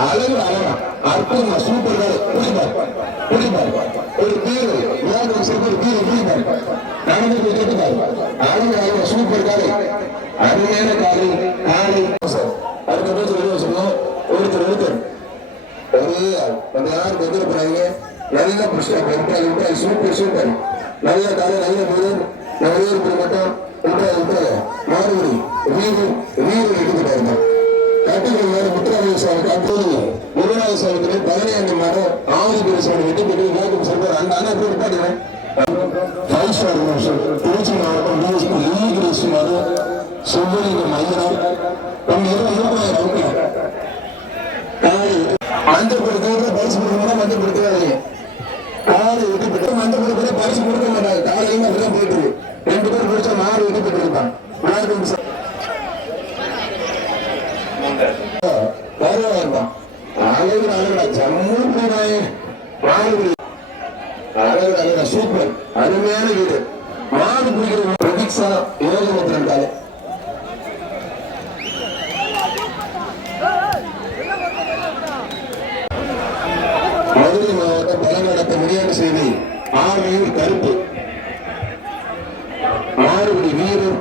அழகு அழகா அற்புதமா சூப்பர் காலை புரியுமா புரியுமா ஒரு ஒரு பேரு புரியுமா நடந்து போய் கேட்டுப்பாரு அழகு அழகா சூப்பர் காலை அருமையான காலை காலை அதுக்கப்புறம் ஒருத்தர் ஒருத்தர். ஒரே ஆள். நம்ம யாரும் எதிர போறாங்க? நல்ல புருஷன் விட்டால் விட்டால் சூப்பர் சூப்பர் நல்ல காலை நல்ல முதல் நிறைய மட்டும் விட்டால் விட்டால் மாறுபடி வீடு வீடு எடுத்துட்டாங்க கட்டுகள் முத்துராமலிங்க சுவாமி கட்டுறது பதினைந்து மரம் ஆவது பேர் சுவாமி வெட்டி போட்டு சொல்றாரு அந்த அண்ணா போய் பாட்டுக்கிறேன் ஃபைவ் ஸ்டார் மாஸ்டர் திருச்சி மாவட்டம் டிஎஸ்பி ஈகிரேஸ் மரம் சுப்பலிங்கம் ஐயனார் நம்ம எதுவும் இருபதாயிரம் மஞ்சள் கொடுத்தவங்க பரிசு கொடுக்கணும்? மஞ்சள் கொடுக்காதீங்க காலை வெட்டி போட்டு மஞ்சள் கொடுக்கற பரிசு கொடுக்க அழகு அழகா ஜம்மு போனாயே மாடு அழகு அழகா சூப்பர் அருமையான வீடு மாடு குடிக்கிற பிரதீக்ஷா யோகமுத்திரன் காலை மதுரை மாவட்டம் பலநடத்த செய்தி கருப்பு மாறுபடி வீரர்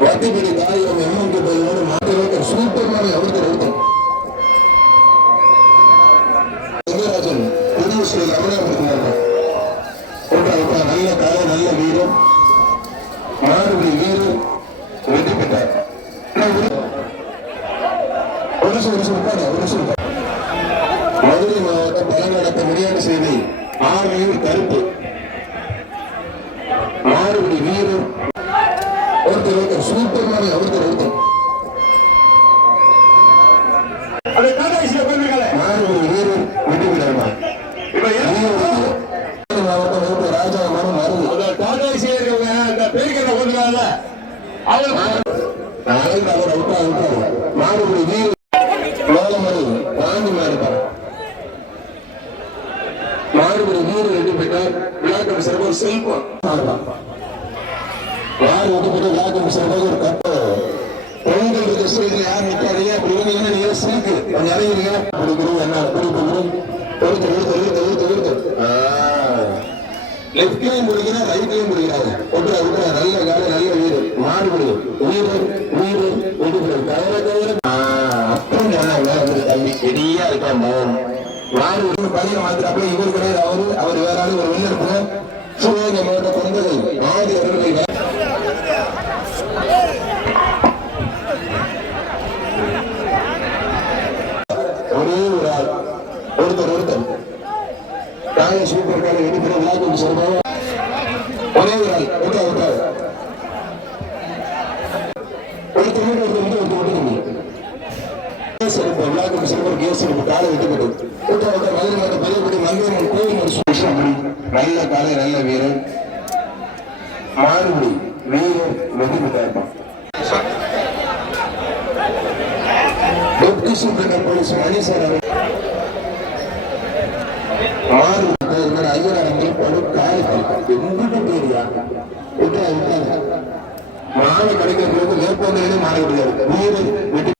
வத்திபடி மாறுபடி வீரர் வெற்றி பெற்றார் ஒரு நிமிஷம் ஒரு நிமிஷம் ஒரு நிமிஷம். மதுரை மாவட்டம் பலநடத்த முடியாத செய்தி ஆவியூர் கருப்பு. நாளைக்கு அவர் அவுட்டா அவுட்டாரு பெற்றார். விளையாட்டு சிறப்பு செல்வம் யார் விளையாட்டு சிறப்பாக ஒரு கப்ப பொங்கல் இருக்க யார் நிற்காதீங்க. அப்படி இருந்தீங்கன்னா நீங்க சிரிக்கு கொஞ்சம் இறங்கிருங்க என்ன? பிடிக்கிறது ஒருத்தர் ஒருத்தர் ஒருத்தர் ஒருத்தர் ஒருத்தர் லெப்ட்லையும் முடிக்கிறார் ரைட்லையும் முடிக்கிறாரு நல்ல காலம் நல்ல உயிர் உயிர் வீரர் தவிர தவிர அப்புறம் சொன்னாங்க ஒரு தம்பி பெரியா இருக்கான் மாறு பையன் இவர் கிடையாது அவரு அவர் வேற ஆளு ஒரு வெளில இருக்கிற சிவகங்கை மாவட்ட குழந்தைகள் ஆதி ஒரே ஒரு ஆள். ஒருத்தர் ஒருத்தர். காய சூப்பர் காலை எடுக்கிற விழாக்கு சொல்றோம் ஒரே ஒரு ஆள் ஒருத்தர் ஒருத்தர் ஒருத்தர் மட்டும் ஒருத்தர் மட்டும் ஒருத்தர் மட்டும் கேஸ் எடுப்போம் விழாக்கு சிறப்பு கேஸ் எடுப்போம் காலை வெட்டுப்பட்டு ஒருத்தர் ஒருத்தர் மதுரை மாவட்ட பெரியபடி மந்திரம் கோயில் ஒரு சுஷமணி நல்ல காலை நல்ல வீரர் மாறுபடி வீரர் வெற்றி பெற்றார்ப்பான் டெப்டி சூப்பர் போலீஸ் மணி மாறுபடி அவர் ஆறு பேர் ஐயனாரங்கள் படு காயத்தில் எங்கிட்ட பேரியா விட்டா விட்டாங்க மாலை கிடைக்கிற போது மேற்கொண்டு மாற முடியாது. வீடு வெட்டி